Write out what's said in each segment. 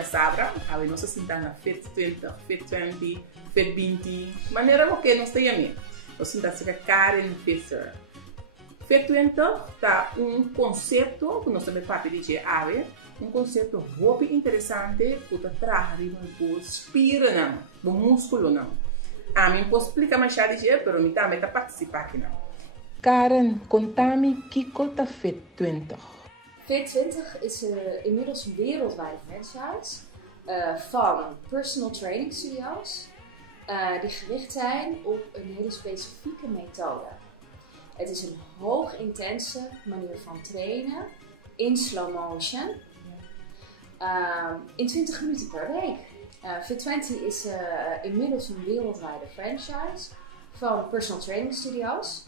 já sabra, a nós sentamos na Fit 20, Fit 20, Fit 20, maneira que nós temos. Nós sentamos com Karen Fisher. Fit 20 tá conceito que nós também parte de ave, conceito muito interessante que está trazendo o espírito não, o músculo não. A mim posso explicar mais de mas eu também está participar aqui não. Karen, conta-me Kiko tá Fit 20. Fit 20 is inmiddels een wereldwijde franchise van personal training studio's die gericht zijn op een hele specifieke methode. Het is een hoog intense manier van trainen in slow motion in 20 minuten per week. Fit 20 is inmiddels een wereldwijde franchise van personal training studio's.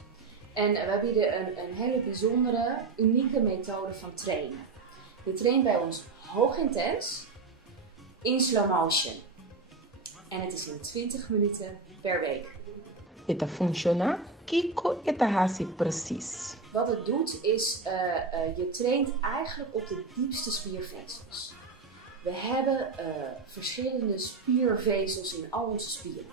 En wij bieden een hele bijzondere, unieke methode van trainen. Je traint bij ons hoog intens in slow motion. En het is in 20 minuten per week. Het funciona? Kiko het hasi precies. Wat het doet is, je traint eigenlijk op de diepste spiervezels. We hebben verschillende spiervezels in al onze spieren.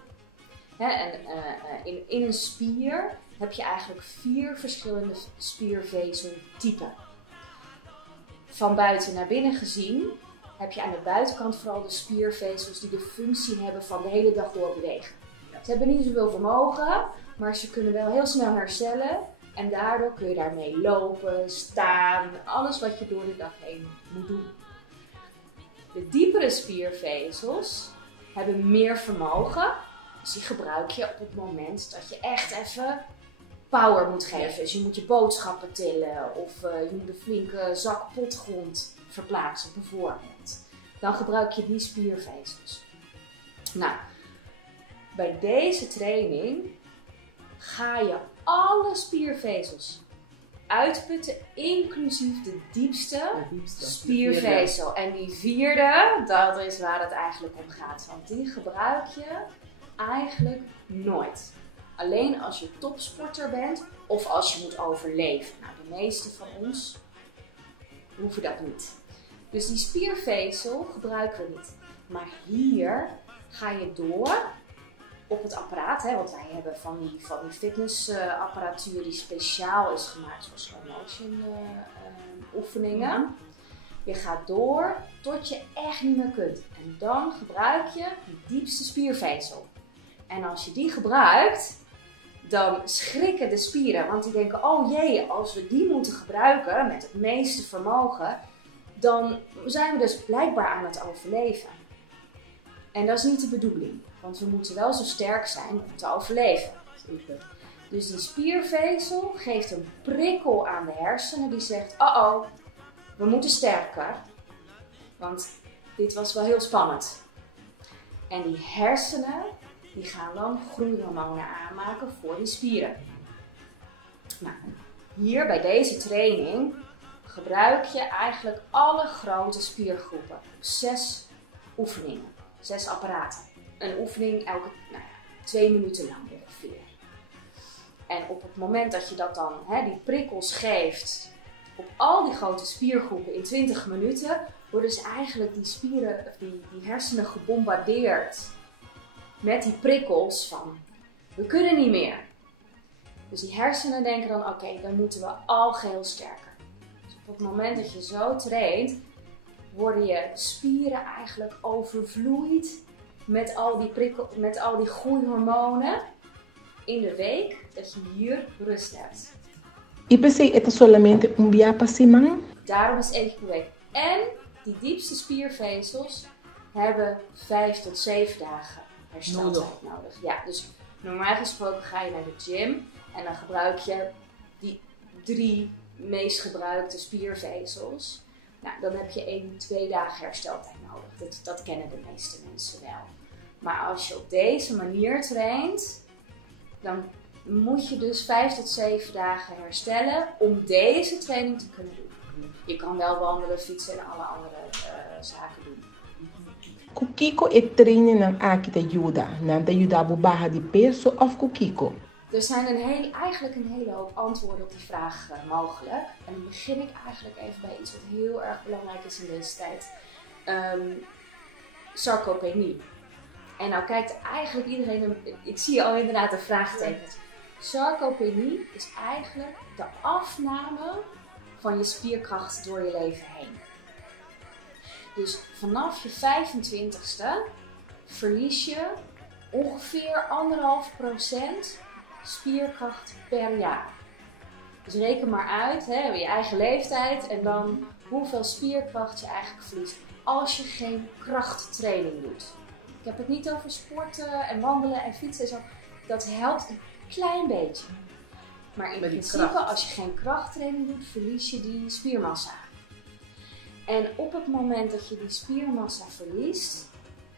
In een spier heb je eigenlijk 4 verschillende spiervezeltypen. Van buiten naar binnen gezien heb je aan de buitenkant vooral de spiervezels die de functie hebben van de hele dag door bewegen. Ze hebben niet zoveel vermogen, maar ze kunnen wel heel snel herstellen. En daardoor kun je daarmee lopen, staan, alles wat je door de dag heen moet doen. De diepere spiervezels hebben meer vermogen. Dus die gebruik je op het moment dat je echt even power moet geven. Dus je moet je boodschappen tillen of je moet een flinke zak potgrond verplaatsen bijvoorbeeld. Dan gebruik je die spiervezels. Nou, bij deze training ga je alle spiervezels uitputten, inclusief de diepste spiervezel. En die vierde, dat is waar het eigenlijk om gaat. Want die gebruik je eigenlijk nooit. Alleen als je topsporter bent of als je moet overleven. Nou, de meeste van ons hoeven dat niet. Dus die spiervezel gebruiken we niet. Maar hier ga je door op het apparaat, want wij hebben van die fitnessapparatuur die speciaal is gemaakt voor slow motion oefeningen. Je gaat door tot je echt niet meer kunt. En dan gebruik je die diepste spiervezel. En als je die gebruikt, dan schrikken de spieren. Want die denken, oh jee, als we die moeten gebruiken met het meeste vermogen, dan zijn we dus blijkbaar aan het overleven. En dat is niet de bedoeling. Want we moeten wel zo sterk zijn om te overleven. Dus die spiervezel geeft een prikkel aan de hersenen die zegt, oh, we moeten sterker. Want dit was wel heel spannend. En die hersenen die gaan dan groeihormonen aanmaken voor die spieren. Nou, hier bij deze training gebruik je eigenlijk alle grote spiergroepen op 6 oefeningen, 6 apparaten. Een oefening elke 2 minuten lang ongeveer. En op het moment dat je dat dan, die prikkels geeft op al die grote spiergroepen in 20 minuten, worden dus eigenlijk die spieren, die hersenen gebombardeerd met die prikkels van, we kunnen niet meer. Dus die hersenen denken dan, oké, dan moeten we algeheel sterker. Dus op het moment dat je zo traint, worden je spieren eigenlijk overvloeid met al die groeihormonen in de week dat je hier rust hebt. E pensei, het is solamente dia para semana? Daarom is 1 keer per week. En die diepste spiervezels hebben 5 tot 7 dagen hersteltijd nodig. Ja, dus normaal gesproken ga je naar de gym en dan gebruik je die 3 meest gebruikte spiervezels. Nou, dan heb je 1-2 dagen hersteltijd nodig. Dat kennen de meeste mensen wel. Maar als je op deze manier traint, dan moet je dus 5 tot 7 dagen herstellen om deze training te kunnen doen. Je kan wel wandelen, fietsen en alle andere zaken doen. Kiko e treinen ng aki te ajuda, na te ajuda bubaha di peso of Kiko? Er zijn eigenlijk een hele hoop antwoorden op die vraag mogelijk. En dan begin ik eigenlijk even bij iets wat heel erg belangrijk is in deze tijd. sarcopenie. En nou kijkt eigenlijk iedereen, ik zie al inderdaad een vraagteken. Sarcopenie is eigenlijk de afname van je spierkracht door je leven heen. Dus vanaf je 25ste verlies je ongeveer 1,5% spierkracht per jaar. Dus reken maar uit, hè, je eigen leeftijd en dan hoeveel spierkracht je eigenlijk verliest als je geen krachttraining doet. Ik heb het niet over sporten en wandelen en fietsen en zo. Dat helpt een klein beetje. Maar in principe, als je geen krachttraining doet, verlies je die spiermassa. En op het moment dat je die spiermassa verliest,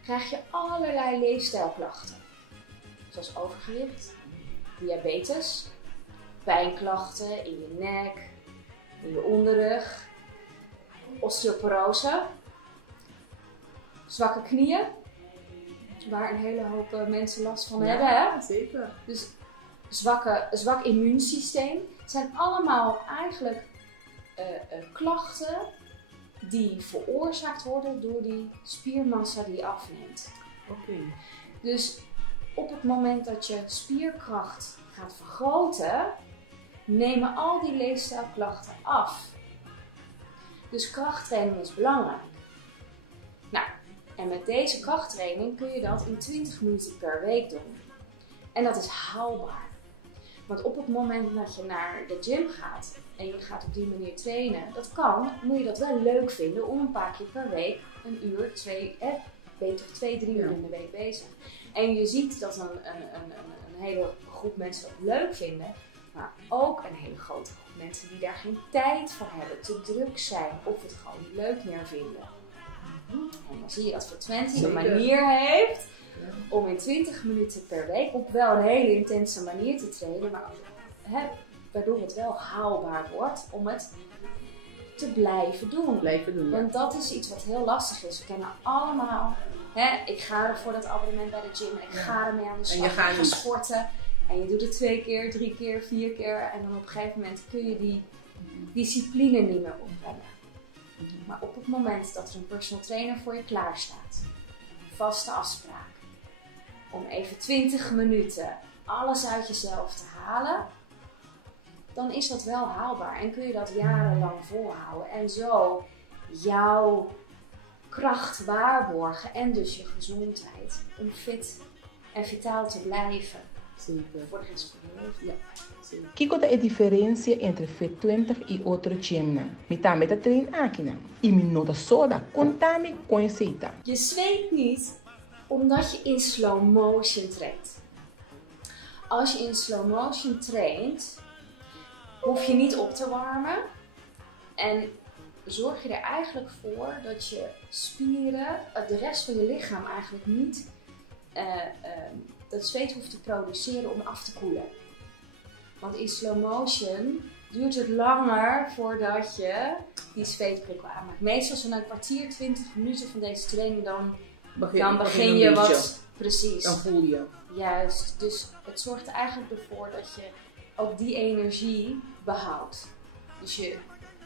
krijg je allerlei leefstijlklachten. Zoals overgewicht, diabetes, pijnklachten in je nek, in je onderrug, osteoporose, zwakke knieën, waar een hele hoop mensen last van hebben. Hè? Zeker. Dus zwak immuunsysteem. Het zijn allemaal eigenlijk klachten die veroorzaakt worden door die spiermassa die afneemt. Oké. Dus op het moment dat je spierkracht gaat vergroten, nemen al die leefstijlklachten af. Dus krachttraining is belangrijk. Nou, en met deze krachttraining kun je dat in 20 minuten per week doen. En dat is haalbaar. Want op het moment dat je naar de gym gaat en je gaat op die manier trainen, dat kan, moet je dat wel leuk vinden om een paar keer per week, een uur, ben je toch 2-3 uur in de week bezig. En je ziet dat een hele groep mensen dat leuk vinden, maar ook een hele grote groep mensen die daar geen tijd voor hebben, te druk zijn of het gewoon niet leuk meer vinden. En dan zie je dat Frequentie een manier heeft om in 20 minuten per week op wel een hele intense manier te trainen, maar waardoor het wel haalbaar wordt om het te blijven doen. Want dat is iets wat heel lastig is. We kennen allemaal, ik ga er voor dat abonnement bij de gym en ik ga ermee aan de slag. En je gaat sporten en je doet het 2 keer, 3 keer, 4 keer en dan op een gegeven moment kun je die discipline niet meer opbrengen. Maar op het moment dat er een personal trainer voor je klaar staat, vaste afspraak, om even 20 minuten alles uit jezelf te halen, dan is dat wel haalbaar en kun je dat jarenlang volhouden. En zo jouw kracht waarborgen en dus je gezondheid om fit en vitaal te blijven. Zeker. Voor de rest van je leven. Ja, zeker. Kiko é a diferença entre Fit20 e outro gym. Me também tá trein aqui, e me nota soda, contame conhecita. Je zweet niet omdat je in slow motion traint. Als je in slow motion traint, hoef je niet op te warmen en zorg je er eigenlijk voor dat je spieren, de rest van je lichaam eigenlijk niet dat zweet hoeft te produceren om af te koelen. Want in slow motion duurt het langer voordat je die zweetprikkel aanmaakt. Meestal zo na een kwartier, 20 minuten van deze training dan begin je wat... Precies. Dan voel je. Juist. Dus het zorgt er eigenlijk ervoor dat je ook die energie behoudt. Dus je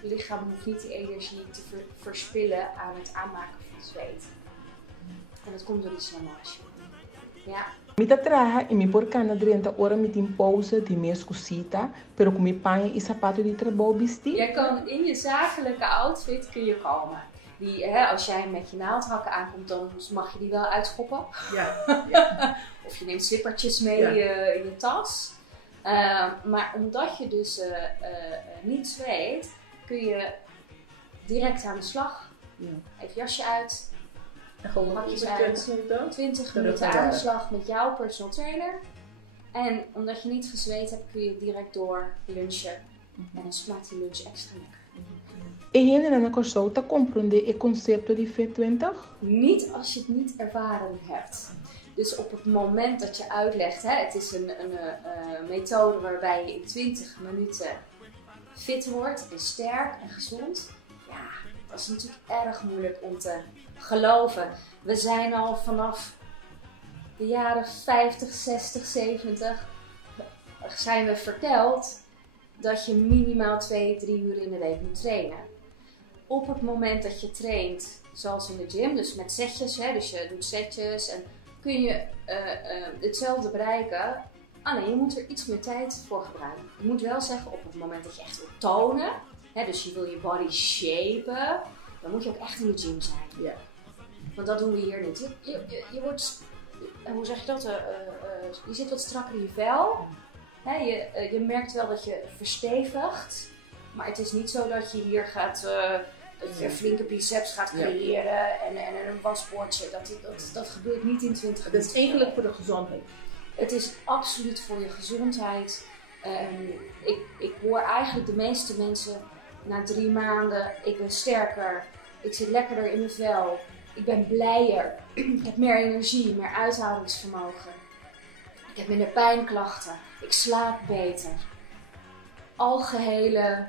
lichaam hoeft niet die energie te verspillen aan het aanmaken van zweet. En dat komt door die slow motion. Ja. Me tá traja e me porcana durante hora me tem pausa de minhas cosita, pero com me panha e sapato de trabalho vestir. Jij kan in je zakelijke outfit kun je komen. Als jij met je naaldhakken aankomt, dan mag je die wel uitschoppen. Ja. Of je neemt slippertjes mee in je tas. Maar omdat je dus niet zweet, kun je direct aan de slag. Ja. Even jasje uit. En gewoon hakjes uit. 20 minuten aan de slag met jouw personal trainer. En omdat je niet gezweet hebt, kun je direct door lunchen. En dan smaakt die lunch extra lekker. E gente na consulta compreende o conceito de Fit20? Niet als je het niet ervaren hebt. Dus op het moment dat je uitlegt, het is een methode waarbij je in 20 minuten fit wordt en sterk en gezond. Ja, dat is natuurlijk erg moeilijk om te geloven. We zijn al vanaf de jaren 50, 60, 70 zijn we verteld dat je minimaal 2-3 uur in de week moet trainen. op het moment dat je traint, zoals in de gym, dus met setjes, hè, dus je doet setjes en kun je hetzelfde bereiken. Alleen je moet er iets meer tijd voor gebruiken. Je moet wel zeggen, op het moment dat je echt wil tonen, hè, dus je wil je body shapen, dan moet je ook echt in de gym zijn. Ja. Want dat doen we hier niet. Je wordt, hoe zeg je dat? Je zit wat strakker in je vel. Hè, je merkt wel dat je verstevigt. Maar het is niet zo dat je hier gaat, dat je flinke biceps gaat creëren en een wasbordje. Dat gebeurt niet in 20 minuten. Het is eigenlijk voor de gezondheid. Het is absoluut voor je gezondheid. Ik hoor eigenlijk de meeste mensen na 3 maanden, ik ben sterker, ik zit lekkerder in mijn vel, ik ben blijer, ik heb meer energie, meer uithoudingsvermogen. Ik heb minder pijnklachten, ik slaap beter. Algehele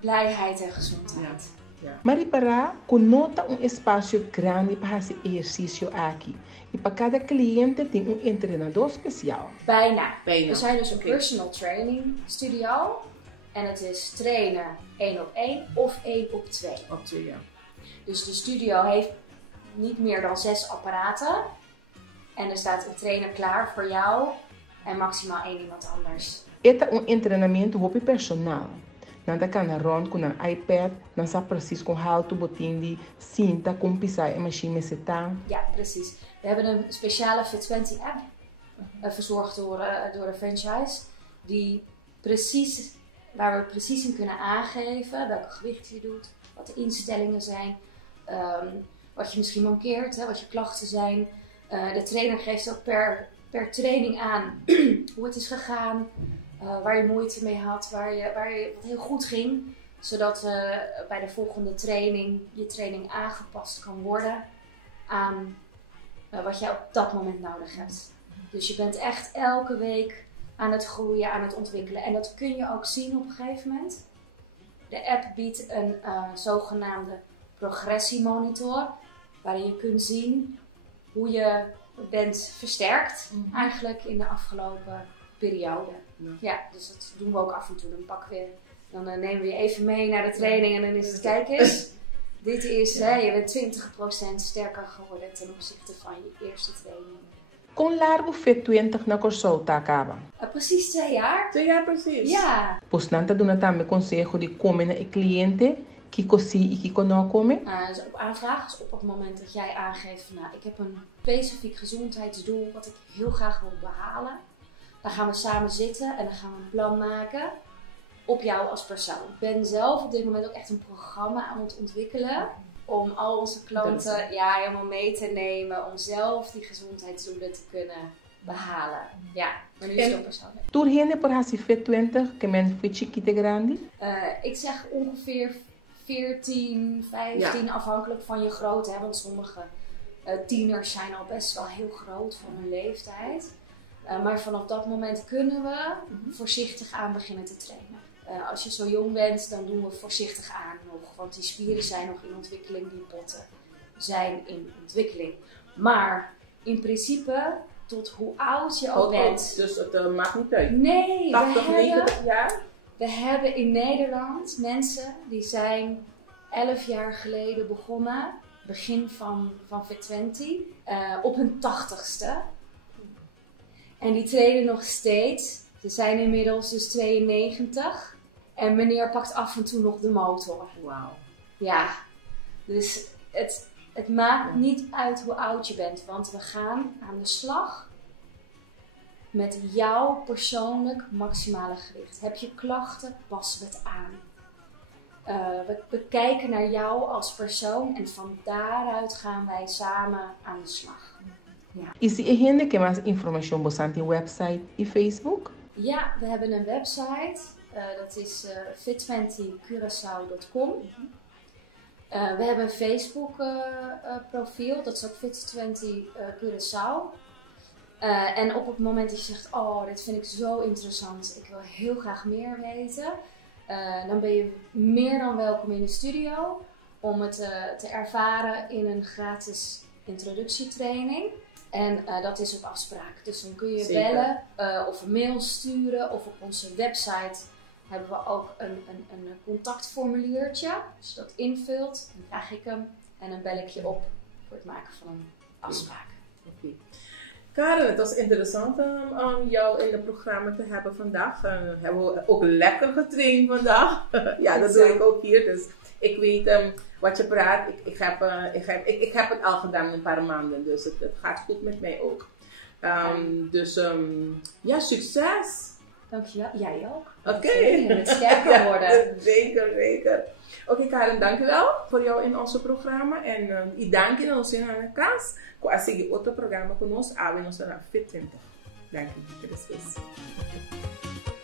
blijheid en gezondheid. Ja. Mas para conota espaço grande para esse exercício aqui. E para cada cliente tem treinador especial. Bijna. Bijna. We zijn dus een personal training studio. En het is trainen 1-op-1 of 1-op-2. Op 2, ja. Dus de studio heeft niet meer dan 6 apparaten. En er staat een trainer klaar voor jou en maximaal 1 iemand anders. Este treinamento hopi personal. Nanda kan rond com een iPad, dan sa precies con how to botindi, cinta, com pisar en machine setan. Ja, precies. We hebben een speciale Fit20 app verzorgd door een franchise. Waar we precies in kunnen aangeven welke gewicht je doet, wat de instellingen zijn, wat je misschien mankeert, wat je klachten zijn. De trainer geeft ook per training aan hoe het is gegaan, waar je moeite mee had, wat heel goed ging. Zodat bij de volgende training je training aangepast kan worden aan wat jij op dat moment nodig hebt. Dus je bent echt elke week aan het groeien, aan het ontwikkelen. En dat kun je ook zien op een gegeven moment. De app biedt een zogenaamde progressiemonitor, waarin je kunt zien hoe je bent versterkt eigenlijk in de afgelopen periode. Ja, dus dat doen we ook af en toe. Dan nemen we je even mee naar de training en dan is het, kijk eens. Dit is, je bent 20% sterker geworden ten opzichte van je eerste training. Com largo Fit20 na consulta acaba. Precies 2 jaar. 2 jaar precies? Ja. Pois nanta dona também consejo de como na cliente, que cosi e que não come. Dus op aanvraag, dus op het moment dat jij aangeeft van, ik heb een specifiek gezondheidsdoel wat ik heel graag wil behalen. Dan gaan we samen zitten en dan gaan we een plan maken op jou als persoon. Ik ben zelf op dit moment ook echt een programma aan het ontwikkelen om al onze klanten helemaal mee te nemen om zelf die gezondheidsdoelen te kunnen behalen. Ja, maar nu is het heel persoonlijk. Turgene por hasi Fit20, que men foi chiquite grande. Ik zeg ongeveer 14, 15, afhankelijk van je grootte. Hè? Want sommige tieners zijn al best wel heel groot voor hun leeftijd. Maar vanaf dat moment kunnen we voorzichtig aan beginnen te trainen. Als je zo jong bent, dan doen we voorzichtig aan nog. Want die spieren zijn nog in ontwikkeling, die botten zijn in ontwikkeling. Maar in principe, tot hoe oud je al bent. Dus het maakt niet uit? Nee, 80, 90 jaar? We hebben in Nederland mensen die zijn 11 jaar geleden begonnen. Begin van Fit20. Op hun 80ste. En die trainen nog steeds. Ze zijn inmiddels dus 92. En meneer pakt af en toe nog de motor. Wauw. Ja, dus het maakt niet uit hoe oud je bent. Want we gaan aan de slag met jouw persoonlijk maximale gewicht. Heb je klachten, passen we het aan. We kijken naar jou als persoon en van daaruit gaan wij samen aan de slag. Ja. E se a gente quer mais informação, você tem website e Facebook? Ja, we hebben een website. Dat is fit20curaçao.com. We hebben een Facebook profiel. Dat is ook Fit20 Curaçao. En op het moment dat je zegt, dit vind ik zo interessant. Ik wil heel graag meer weten. Dan ben je meer dan welkom in de studio. Om het te ervaren in een gratis introductietraining. En dat is op afspraak. Dus dan kun je bellen of een mail sturen of op onze website hebben we ook een contactformuliertje. Als je dat invult, dan krijg ik hem en dan bel ik je op voor het maken van een afspraak. Oké. Karen, het was interessant om jou in het programma te hebben vandaag. Hebben we ook lekker getraind vandaag. Ja, dat doe ik ook hier. Dus ik weet wat je praat. Ik heb het al gedaan in een paar maanden. Dus het gaat goed met mij ook. Ja, succes! Dankjewel. Jij ook. Oké. Je moet sterker worden. Zeker. Oké, Karen, dankjewel voor jou in onze programma. En ik dank je nos in een kans. Qua seguir outro programa conosco, nos na Fit 20. Dank je.